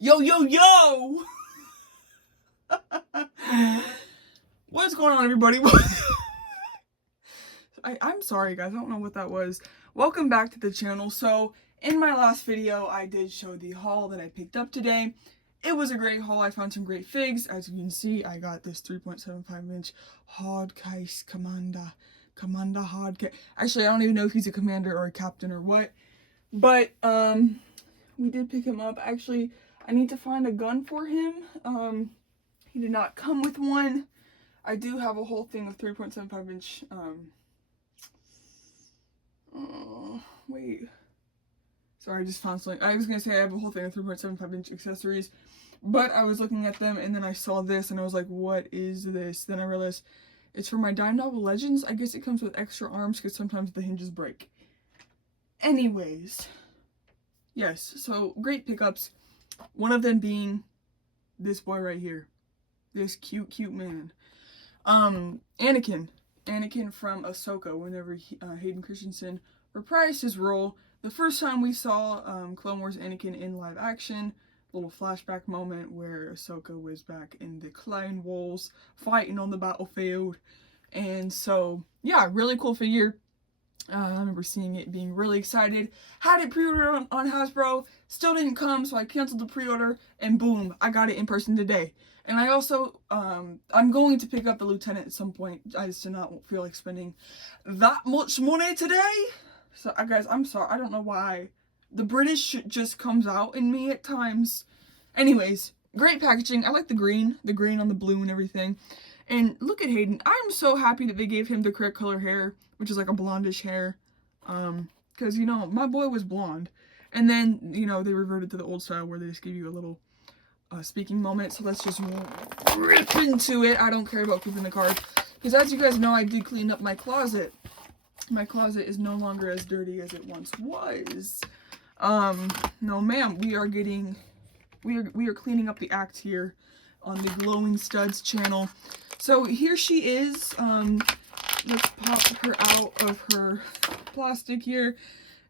Yo, yo, yo! What's going on, everybody? I'm sorry, guys. I don't know what that was. Welcome back to the channel. So, in my last video, I did show the haul that I picked up today. It was a great haul. I found some great figs. As you can see, I got this 3.75-inch hard case commander hard case. Actually, I don't even know if he's a commander or a captain or what. But, we did pick him up. Actually, I need to find a gun for him. He did not come with one. I do have a whole thing of 3.75-inch, wait. Sorry, I just found something. I was gonna say I have a whole thing of 3.75-inch accessories, but I was looking at them and then I saw this and I was like, what is this? Then I realized it's for my Dime Novel Legends. I guess it comes with extra arms because sometimes the hinges break. Anyways, yes, so great pickups. One of them being this boy right here. This cute man. Anakin from Ahsoka, whenever Hayden Christensen reprised his role. The first time we saw Clone Wars Anakin in live action, little flashback moment where Ahsoka was back in the Clone Wars fighting on the battlefield. And so, yeah, really cool figure. I remember seeing it, being really excited. Had it pre-ordered on Hasbro, still didn't come, so I canceled the pre-order, and boom, I got it in person today. And I also, I'm going to pick up the Lieutenant at some point. I just did not feel like spending that much money today. So, guys, I'm sorry. I don't know why. The British just comes out in me at times. Anyways, great packaging. I like the green on the blue and everything. And look at Hayden. I'm so happy that they gave him the correct color hair, which is like a blondish hair. Because, you know, my boy was blonde. And then, you know, they reverted to the old style where they just give you a little speaking moment. So let's just rip into it. I don't care about keeping the cards. Because as you guys know, I did clean up my closet. My closet is no longer as dirty as it once was. No ma'am, we are cleaning up the act here on the Glowing Studs channel. So here she is. Let's pop her out of her plastic here.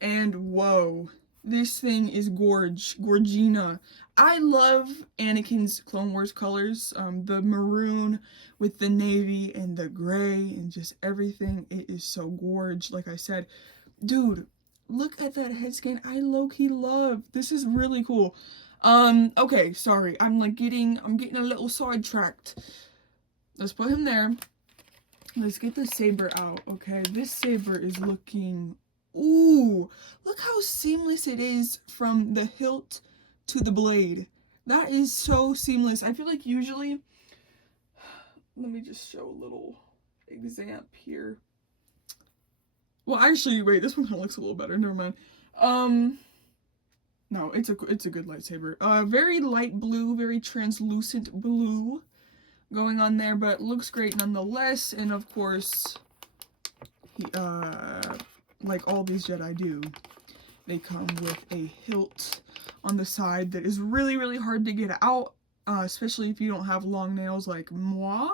And whoa, this thing is gorgina. I love Anakin's Clone Wars colors. The maroon with the navy and the gray and just everything. It is so gorge. Like I said, dude, look at that head scan. I low-key love. This is really cool. Okay, sorry. I'm getting a little sidetracked. Let's put him there. Let's get the saber out, okay? This saber is looking... Ooh! Look how seamless it is from the hilt to the blade. That is so seamless. I feel like usually... Let me just show a little example here. Well, actually, wait. This one kind of looks a little better. Never mind. No, it's a good lightsaber. Very light blue, very translucent blue going on there, but looks great nonetheless. And of course, like all these Jedi do, they come with a hilt on the side that is really hard to get out, especially if you don't have long nails like moi.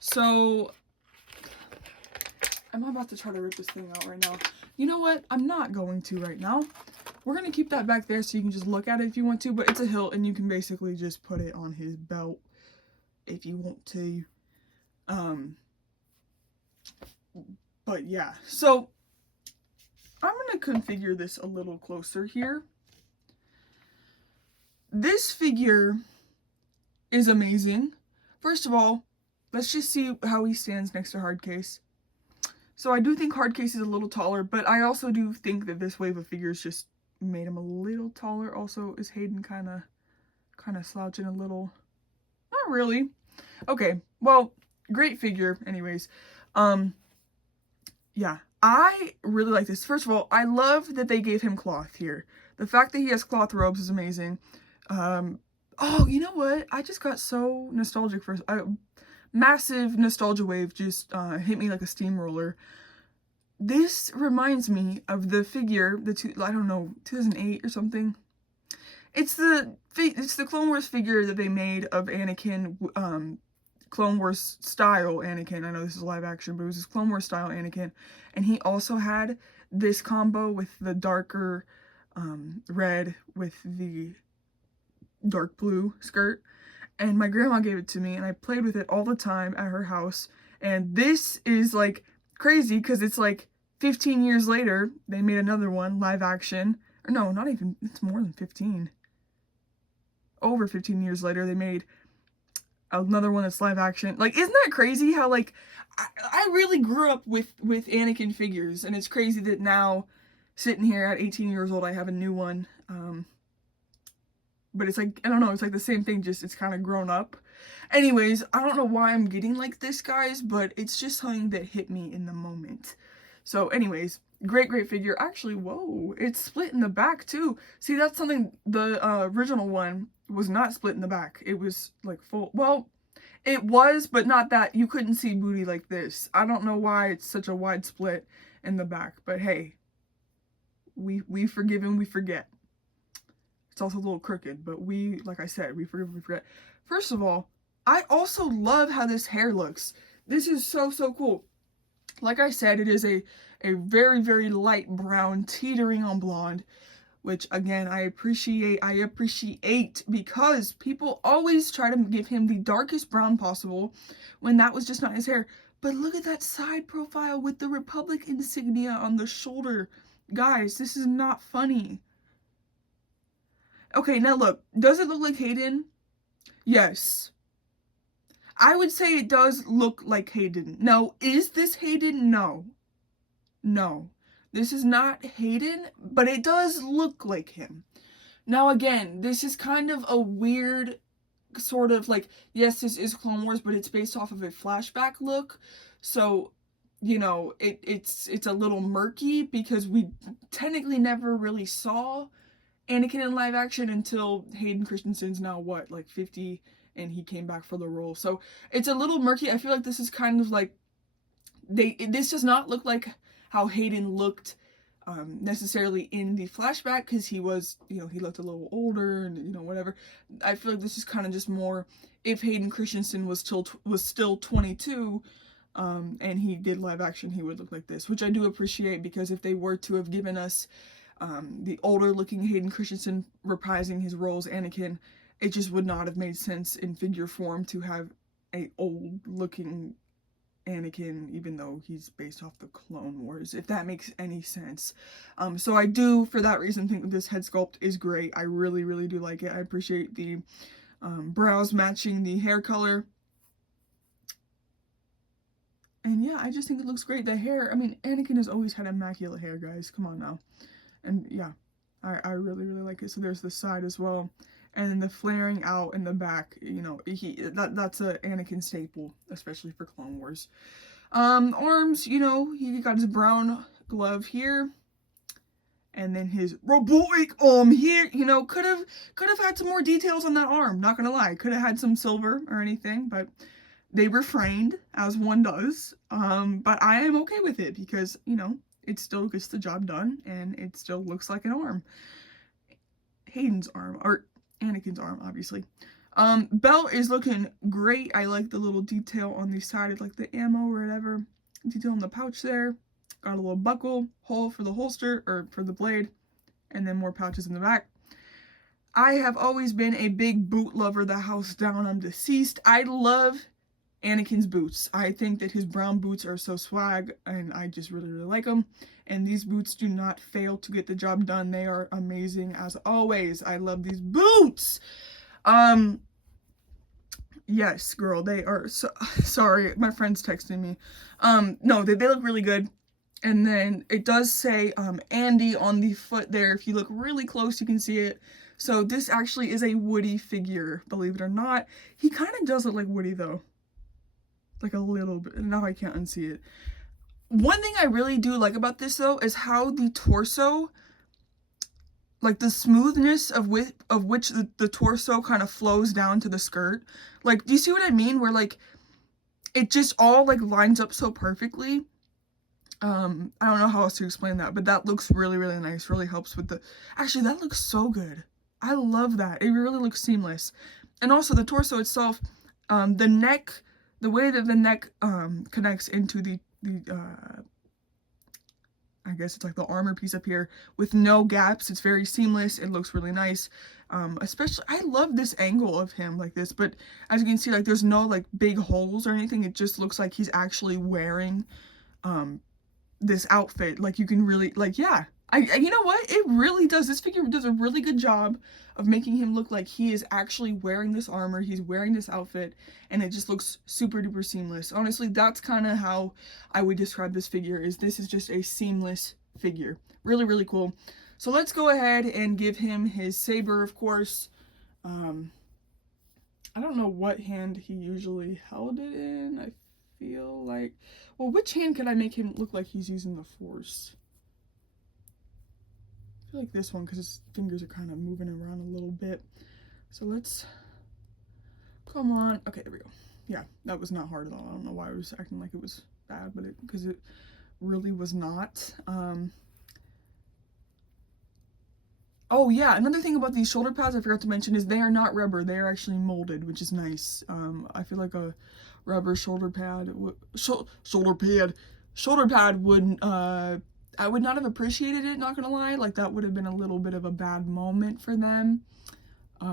So, I'm about to try to rip this thing out right now. You know what? I'm not going to right now. We're going to keep that back there so you can just look at it if you want to, but it's a hilt and you can basically just put it on his belt if you want to. But yeah, so I'm going to configure this a little closer here. This figure is amazing. First of all, let's just see how he stands next to Hardcase. So I do think Hardcase is a little taller, but I also do think that this wave of figures just made him a little taller. Also, is Hayden kind of slouching a little? Not really. Okay, well, great figure anyways. Yeah, I really like this. First of all, I love that they gave him cloth here. The fact that he has cloth robes is amazing. Oh, you know what? I just got so nostalgic for a massive nostalgia wave just hit me like a steamroller. This reminds me of the figure, I don't know, 2008 or something. It's the Clone Wars figure that they made of Anakin, Clone Wars style Anakin. I know this is live action, but it was his Clone Wars style Anakin. And he also had this combo with the darker red with the dark blue skirt, and my grandma gave it to me, and I played with it all the time at her house. And this is like crazy because it's like 15 years later, they made another one, live action. Or no, not even, it's more than 15. Over 15 years later, they made another one that's live action. Like, isn't that crazy how, like, I really grew up with Anakin figures, and it's crazy that now, sitting here at 18 years old, I have a new one. But it's like, I don't know, it's like the same thing, just it's kind of grown up. Anyways, I don't know why I'm getting like this, guys, but it's just something that hit me in the moment. So anyways, great figure. Actually, whoa, it's split in the back too. See, that's something, the original one was not split in the back. It was like full, well, it was, but not that, you couldn't see booty like this. I don't know why it's such a wide split in the back, but hey, we forgive and we forget. It's also a little crooked, but we, like I said, we forgive, we forget. First of all, I also love how this hair looks. This is so cool. Like I said, it is a very light brown teetering on blonde, which again, I appreciate because people always try to give him the darkest brown possible when that was just not his hair. But look at that side profile with the Republic insignia on the shoulder. Guys, this is not funny. Okay, now look, does it look like Hayden? Yes. I would say it does look like Hayden. Now, is this Hayden? No. No. This is not Hayden, but it does look like him. Now, again, this is kind of a weird sort of like, yes, this is Clone Wars, but it's based off of a flashback look. So, you know, it's a little murky because we technically never really saw Anakin in live action until Hayden Christensen's now what, like 50, and he came back for the role. So it's a little murky. I feel like this is kind of like this does not look like how Hayden looked necessarily in the flashback, because he was, you know, he looked a little older and, you know, whatever. I feel like this is kind of just more if Hayden Christensen was still 22 and he did live action, he would look like this, which I do appreciate, because if they were to have given us the older looking Hayden Christensen reprising his role as Anakin, it just would not have made sense in figure form to have a old looking Anakin, even though he's based off the Clone Wars, if that makes any sense. So I do, for that reason, think this head sculpt is great. I really do like it. I appreciate the brows matching the hair color. And yeah, I just think it looks great. The hair, I mean, Anakin has always had immaculate hair, guys. Come on now. And yeah, I really like it. So there's the side as well. And then the flaring out in the back, you know, that's a Anakin staple, especially for Clone Wars. Arms, you know, he got his brown glove here. And then his robotic arm here, you know, could have had some more details on that arm, not gonna lie. Could have had some silver or anything, but they refrained, as one does. But I am okay with it because, you know, it still gets the job done and it still looks like an arm. Hayden's arm, or Anakin's arm, obviously. Belt is looking great. I like the little detail on the side, like the ammo or whatever. Detail in the pouch there. Got a little buckle, hole for the holster, or for the blade, and then more pouches in the back. I have always been a big boot lover, the house down, I'm deceased. I love Anakin's boots. I think that his brown boots are so swag, and I just really like them. And these boots do not fail to get the job done. They are amazing as always. I love these boots. Yes, girl, they are so sorry, my friend's texting me. No, they look really good. And then it does say Andy on the foot there. If you look really close, you can see it. So this actually is a Woody figure, believe it or not. He kind of does look like Woody though. Like a little bit. Now I can't unsee it. One thing I really do like about this though is how the torso, like the smoothness of which the torso kind of flows down to the skirt. Like, do you see what I mean? Where like it just all like lines up so perfectly. I don't know how else to explain that, but that looks really nice. Really helps with the, actually that looks so good. I love that. It really looks seamless. And also the torso itself, the neck, the way that the neck connects into the I guess it's like the armor piece up here with no gaps. It's very seamless. It looks really nice. Especially, I love this angle of him like this, but as you can see, like there's no like big holes or anything. It just looks like he's actually wearing this outfit. Like you can really, like, yeah. You know what? It really does. This figure does a really good job of making him look like he is actually wearing this armor. He's wearing this outfit, and it just looks super duper seamless. Honestly, that's kind of how I would describe this figure. This is just a seamless figure. Really, really cool. So let's go ahead and give him his saber, of course. I don't know what hand he usually held it in. I feel like, well, which hand could I make him look like he's using the Force? I feel like this one, because his fingers are kind of moving around a little bit. So let's, come on. Okay, there we go. Yeah, that was not hard at all. I don't know why I was acting like it was bad, but because it really was not. Oh yeah, another thing about these shoulder pads I forgot to mention is they are not rubber. They are actually molded, which is nice. I feel like a rubber shoulder pad would I would not have appreciated it, not gonna lie. Like that would have been a little bit of a bad moment for them. I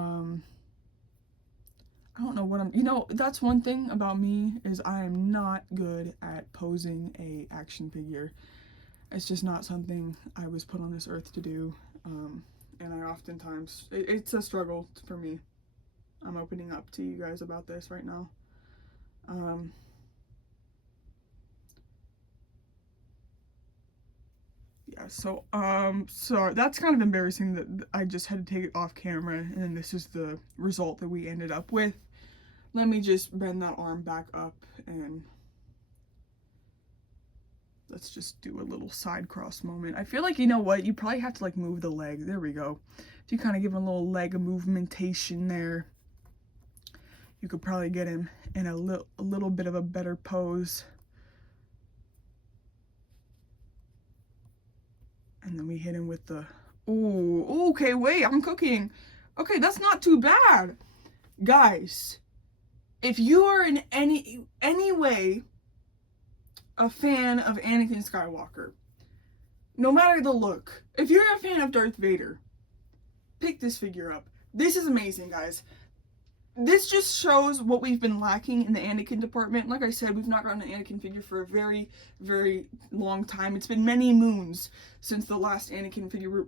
don't know what I'm, you know, that's one thing about me is I am not good at posing a action figure. It's just not something I was put on this earth to do. And I oftentimes, it's a struggle for me. I'm opening up to you guys about this right now. Yeah, so that's kind of embarrassing that I just had to take it off camera, and then this is the result that we ended up with. Let me just bend that arm back up, and let's just do a little side cross moment. I feel like, you know what, you probably have to like move the leg. There we go. If you kind of give him a little leg movementation there, you could probably get him in a little bit of a better pose. And then we hit him with the, ooh, okay, wait, I'm cooking. Okay, that's not too bad. Guys, if you are in any way a fan of Anakin Skywalker, no matter the look, if you're a fan of Darth Vader, pick this figure up. This is amazing, guys. This just shows what we've been lacking in the Anakin department. Like I said, we've not gotten an Anakin figure for a very, very long time. It's been many moons since the last Anakin figure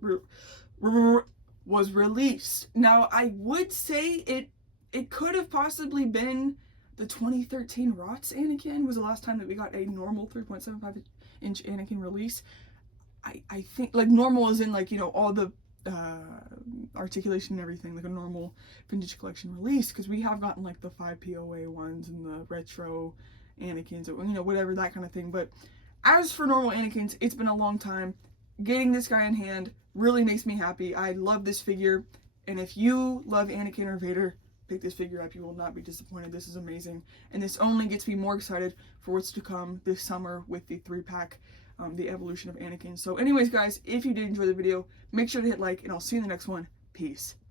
was released. Now, I would say it could have possibly been the 2013 ROTS Anakin was the last time that we got a normal 3.75-inch Anakin release. I think, like, normal as in, like, you know, all the articulation and everything, like a normal vintage collection release, because we have gotten like the 5 POA ones and the retro Anakins, you know, whatever, that kind of thing. But as for normal Anakins, it's been a long time. Getting this guy in hand really makes me happy. I love this figure, and if you love Anakin or Vader, pick this figure up. You will not be disappointed. This is amazing, and this only gets me more excited for what's to come this summer with the 3-pack, the evolution of Anakin. So anyways, guys, if you did enjoy the video, make sure to hit like, and I'll see you in the next one. Peace.